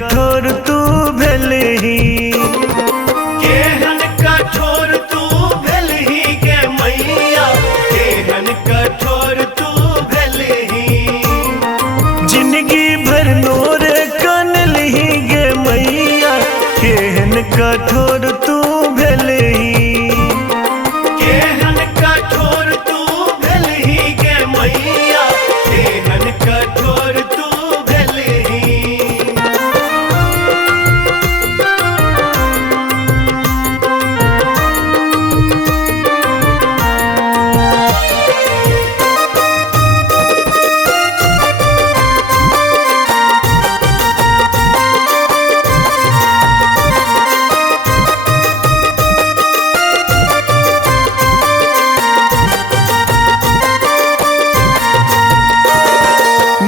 कठोर तू भेलही, केहन कठोर तू भेलही गे मैया, केहन कठोर तू भेलही। जिंदगी भर नोर कनलही गे मैया, केहन कठोर तू भेलही, केहन कठोर तू भेलही गे मैया, केहन कठोर तू भेलही।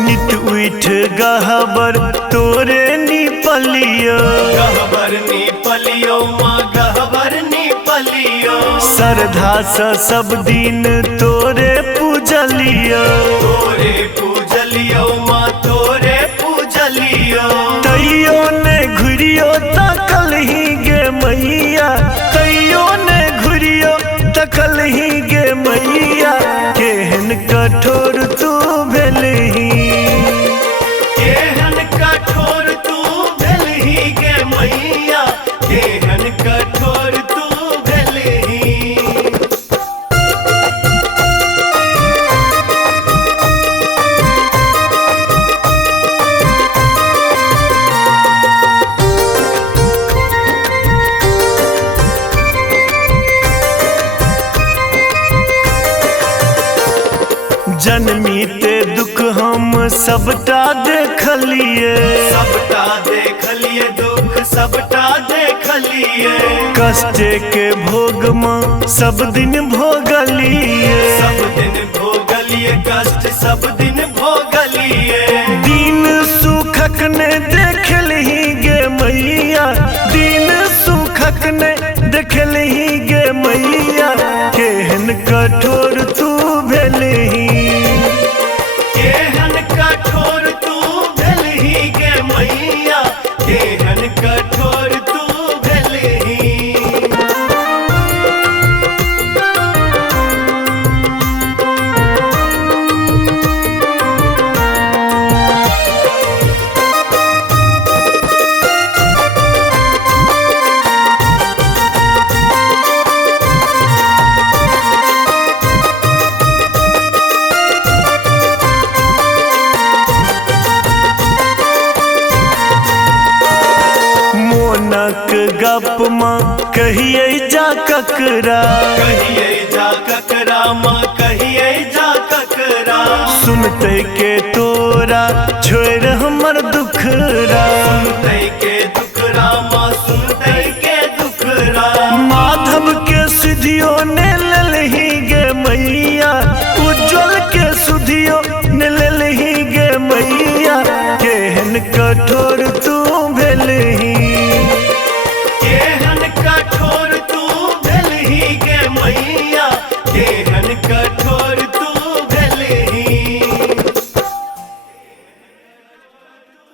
नित उठ गहबर तोरे निपलियो, गहबर नी पलियो माँ गहबर नी पलियो, श्रद्धा से सब दिन तोरे पूजलियो, तोरे पूजलियो माँ तोरे पूजलियो। तैयो ने घुरियो तकलही गे मैया, तैयो ने घुरियो तकलही गे मैया, केहन कठोर तू भेलही, केहन कठोर तू भेलही गे मैया, केहन कठोर तू भेलही। जन्मीते दुख हम सबटा देखलिए, सबटा देखलिए दुख सबटा देखलिए, कष्ट के भोग में सब दिन भोगलिए, सब दिन भोगलिए कष्ट सब दिन भोगलिए। दिन सुखक ने देखलही गे मैया, दिन सुखक ने देखलही गे मैया, केहन कठोर तू भेलही, केहन कठोर तू भेलही गे मैया, केहन कठोर तू भेलही। मोनक गप में कहिए जा ककरा, कहिए जा ककरा माँ कहिए जा ककरा, सुनते के तोरा छोड़ हमर दुखरा, सुनते के दुखरा माँ सुनते के दुखरा। माधव के सुधियो ने ललही गे मैया, उज्जवल के सुधियो ने ललही गे मैया, केहन कठोर